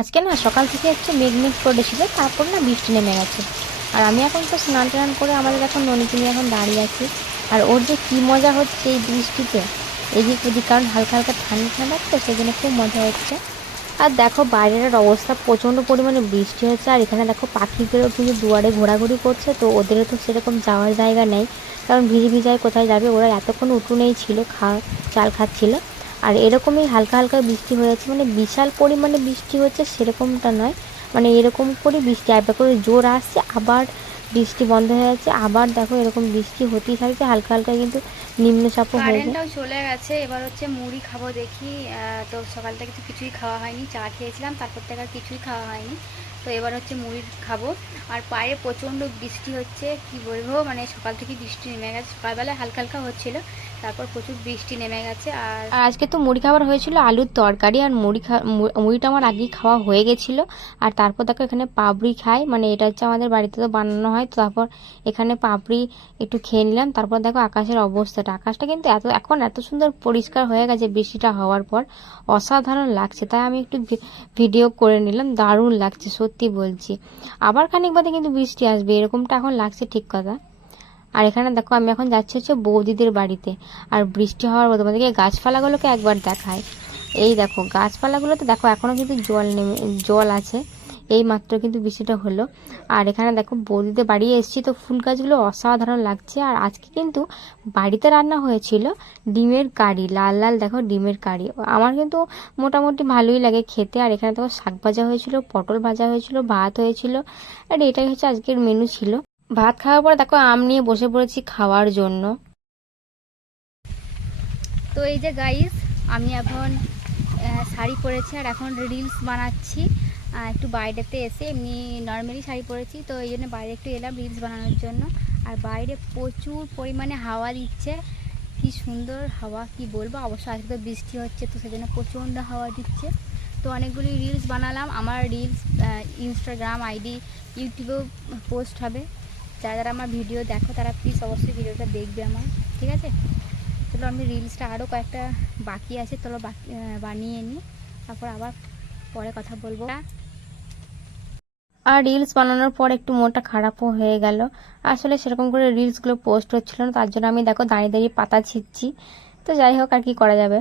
আজকে না সকাল থেকে হচ্ছে মেঘ মেঘ করেছিল, তারপর না বৃষ্টি নেমে গেছে। আর আমি এখন তো স্নান টান করে আমাদের এখন ননিকে নিয়ে এখন দাঁড়িয়ে আছি। আর ওর যে কী মজা হচ্ছে এই বৃষ্টিতে এদিক ওদিক কারণ হালকা হালকা ঠান্ডা ঠান্ডা তো জন্য খুব মজা হচ্ছে। আর দেখো বাইরের অবস্থা, প্রচণ্ড পরিমাণে বৃষ্টি হচ্ছে। আর এখানে দেখো পাখিগুলো কিন্তু দুয়ারে ঘোরাঘুরি করছে, তো ওদেরও তো সেরকম যাওয়ার জায়গা নেই। কারণ ভিজে ভিজায় কোথায় যাবে? ওরা এতক্ষণ উঠোনেই ছিল খা চাল খাচ্ছিল। আর এরকমই হালকা হালকা বৃষ্টি হয়ে যাচ্ছে মানে বিশাল পরিমাণে বৃষ্টি হচ্ছে সেরকমটা নয়। মানে এরকম করে বৃষ্টি একবার করে জোর আসছে, আবার বৃষ্টি বন্ধ হয়ে যাচ্ছে, আবার দেখো এরকম বৃষ্টি হতেই থাকছে, হালকা হালকা কিন্তু নিম্নচাপও হয়ে কারেন্টটাও চলে গেছে। এবার হচ্ছে মুড়ি খাব দেখি। তো সকাল থেকে তো কিছুই খাওয়া হয়নি। চা খেয়েছিলাম তারপর থেকে আর কিছুই খাওয়া হয়নি। তো এবার হচ্ছে মুড়ি খাব। আর পায়ে প্রচণ্ড বৃষ্টি হচ্ছে কি বলব? মানে সকাল থেকে বৃষ্টি নেমে গেছে। সকালবেলায় হালকা হালকা হচ্ছিল তারপর প্রচুর বৃষ্টি নেমে গেছে। আর আর আজকে তো মুড়ি খাবার হয়েছিল আলুর তরকারি আর মুড়ি খা মুড়িটা আমার আগেই খাওয়া হয়ে গেছিল। আর তারপর দেখো এখানে পাপড়ি খাই। মানে এটা হচ্ছে আমাদের বাড়িতে তো বানানো হয়। তো তারপর এখানে পাপড়ি একটু খেয়ে নিলাম। তারপর দেখো আকাশের অবস্থাটা আকাশটা কিন্তু এত, এখন এত সুন্দর পরিষ্কার হয়ে গেছে বৃষ্টিটা হওয়ার পর। অসাধারণ লাগছে, তাই আমি একটু ভিডিও করে নিলাম, দারুণ লাগছে, সত্যি বলছি। আবার খানিক বাদে কিন্তু বৃষ্টি আসবে, এরকমটা এখন লাগছে ঠিক কথা। আর এখানে দেখো, আমি এখন যাচ্ছি হচ্ছে বৌদিদের বাড়িতে, আর বৃষ্টি হওয়ার পর তোমাদেরকে গাছপালাগুলোকে একবার দেখায়। এই দেখো, গাছপালাগুলোতে দেখো এখনও কিন্তু জল নেমে, জল আছে। এই মাত্র কিন্তু বৃষ্টিটা হলো। আর এখানে দেখো, বৌদিদের বাড়ি এসেছি তো ফুল গাছগুলো অসাধারণ লাগছে। আর আজকে কিন্তু বাড়িতে রান্না হয়েছিল ডিমের কারি, লাল লাল দেখো ডিমের কারি। আমার কিন্তু মোটামুটি ভালোই লাগে খেতে। আর এখানে দেখো শাক ভাজা হয়েছিল, পটল ভাজা হয়েছিল, ভাত হয়েছিল। আর এটাই হচ্ছে আজকের মেনু ছিল। ভাত খাওয়ার পর দেখো আম নিয়ে বসে পড়েছি খাওয়ার জন্য। তো এই যে গাইস আমি এখন শাড়ি পরেছি আর এখন রিলস বানাচ্ছি। একটু বাইরেতে এসে এমনি নর্মালি শাড়ি পরেছি, তো এই জন্য বাইরে একটু এলাম রিলস বানানোর জন্য। আর বাইরে প্রচুর পরিমাণে হাওয়া দিচ্ছে। কি সুন্দর হাওয়া, কি বলব? অবশ্য আজকে তো বৃষ্টি হচ্ছে, তো সেজন্য প্রচণ্ড হাওয়া দিচ্ছে। তো অনেকগুলি রিলস বানালাম। আমার রিলস ইনস্টাগ্রাম আইডি ইউটিউবেও পোস্ট হবে। যারা যারা আমার ভিডিও দেখো, তারা প্লিজ অবশ্যই ভিডিওটা দেখবে আমার। ঠিক আছে? চলো আমি রিলসটা আরও কয়েকটা বাকি আছে, চলো বাকি বানিয়ে নিই। তারপর আবার পরে কথা বলব। আর রিলস বানানোর পর একটু মনটা খারাপও হয়ে গেল। আসলে সেরকম করে রিলসগুলো পোস্ট হচ্ছিল না, তার জন্য আমি দেখো দাঁড়িয়ে দাঁড়িয়ে পাতা ছিঁচ্ছি তো যাই হোক আর কি করা যাবে।